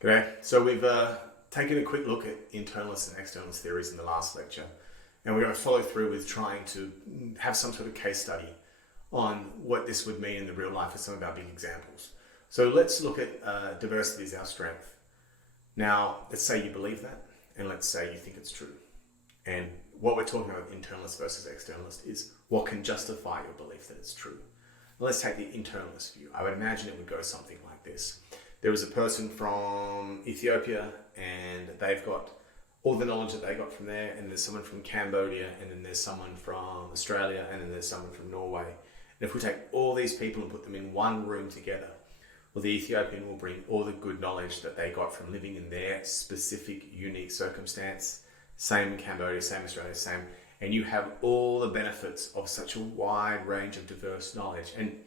G'day. So we've taken a quick look at internalist and externalist theories in the last lecture, and we're going to follow through with trying to have some sort of case study on what this would mean in the real life with some of our big examples. So let's look at diversity as our strength. Now, let's say you believe that, and let's say you think it's true. And what we're talking about with internalist versus externalist is what can justify your belief that it's true. Let's take the internalist view. I would imagine it would go something like this. There was a person from Ethiopia and they've got all the knowledge that they got from there, and there's someone from Cambodia, and then there's someone from Australia, and then there's someone from Norway. And if we take all these people and put them in one room together, well, the Ethiopian will bring all the good knowledge that they got from living in their specific, unique circumstance. Same in Cambodia, same Australia, same. And you have all the benefits of such a wide range of diverse knowledge. And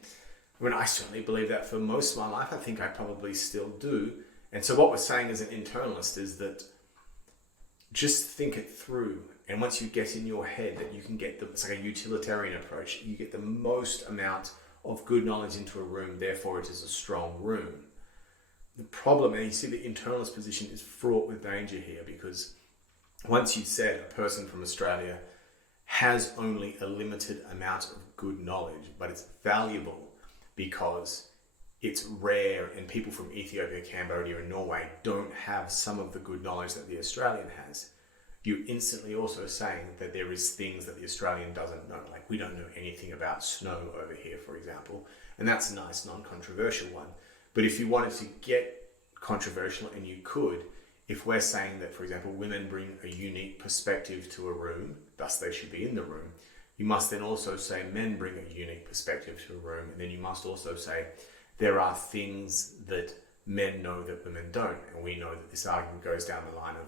I certainly believe that for most of my life. I think I probably still do. And so what we're saying as an internalist is that just think it through. And once you get in your head that you can get it's like a utilitarian approach, you get the most amount of good knowledge into a room, therefore it is a strong room. The problem, and you see the internalist position is fraught with danger here, because once you've said a person from Australia has only a limited amount of good knowledge, but it's valuable because it's rare, and people from Ethiopia, Cambodia, and Norway don't have some of the good knowledge that the Australian has, you're instantly also saying that there is things that the Australian doesn't know. Like, we don't know anything about snow over here, for example, and that's a nice non-controversial one. But if you wanted to get controversial, and you could, if we're saying that, for example, women bring a unique perspective to a room, thus they should be in the room, you must then also say men bring a unique perspective to a room, and then you must also say there are things that men know that women don't. And we know that this argument goes down the line of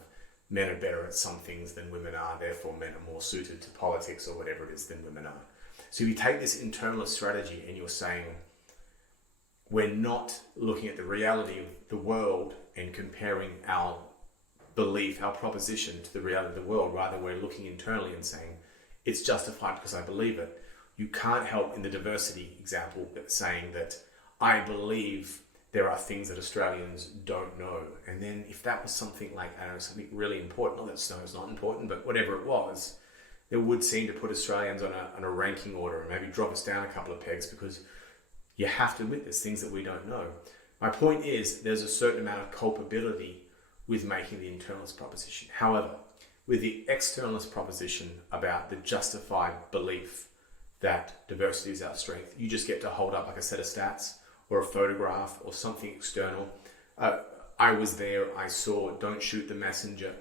men are better at some things than women are, therefore men are more suited to politics or whatever it is than women are. So if you take this internalist strategy and you're saying we're not looking at the reality of the world and comparing our belief, our proposition to the reality of the world, rather we're looking internally and saying it's justified because I believe it, you can't help in the diversity example saying that I believe there are things that Australians don't know. And then if that was something like, I don't know, something really important, not that snow is not important, but whatever it was, it would seem to put Australians on a ranking order and maybe drop us down a couple of pegs, because you have to admit there's things that we don't know. My point is there's a certain amount of culpability with making the internalist proposition. However, with the externalist proposition about the justified belief that diversity is our strength, you just get to hold up like a set of stats or a photograph or something external. I was there, I saw, don't shoot the messenger.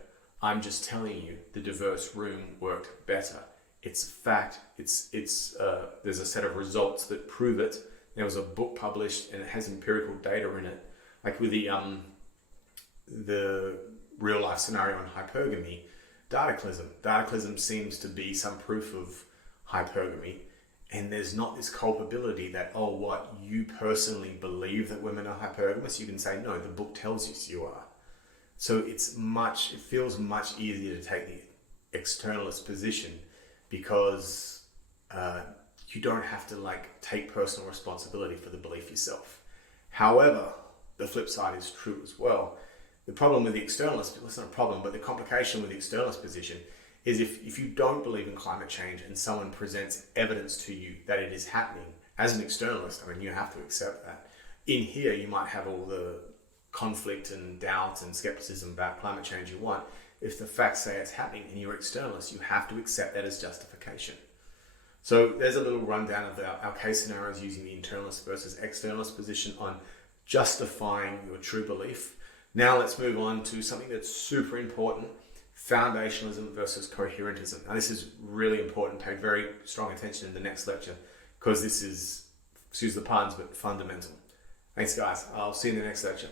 I'm just telling you the diverse room worked better. It's a fact. There's a set of results that prove it. There was a book published and it has empirical data in it. Like with the real life scenario on hypergamy, Datacism seems to be some proof of hypergamy, and there's not this culpability that, oh, what, you personally believe that women are hypergamous? You can say, no, the book tells you you are. So it feels much easier to take the externalist position, because you don't have to take personal responsibility for the belief yourself. However, the flip side is true as well. The problem with the externalist, well, it's not a problem, but the complication with the externalist position is if you don't believe in climate change and someone presents evidence to you that it is happening, as an externalist, you have to accept that. In here, you might have all the conflict and doubt and skepticism about climate change you want. If the facts say it's happening and you're externalist, you have to accept that as justification. So there's a little rundown of our case scenarios using the internalist versus externalist position on justifying your true belief. Now let's move on to something that's super important: foundationalism versus coherentism. Now this is really important. Pay very strong attention in the next lecture, because this is, excuse the puns, but fundamental. Thanks guys. I'll see you in the next lecture.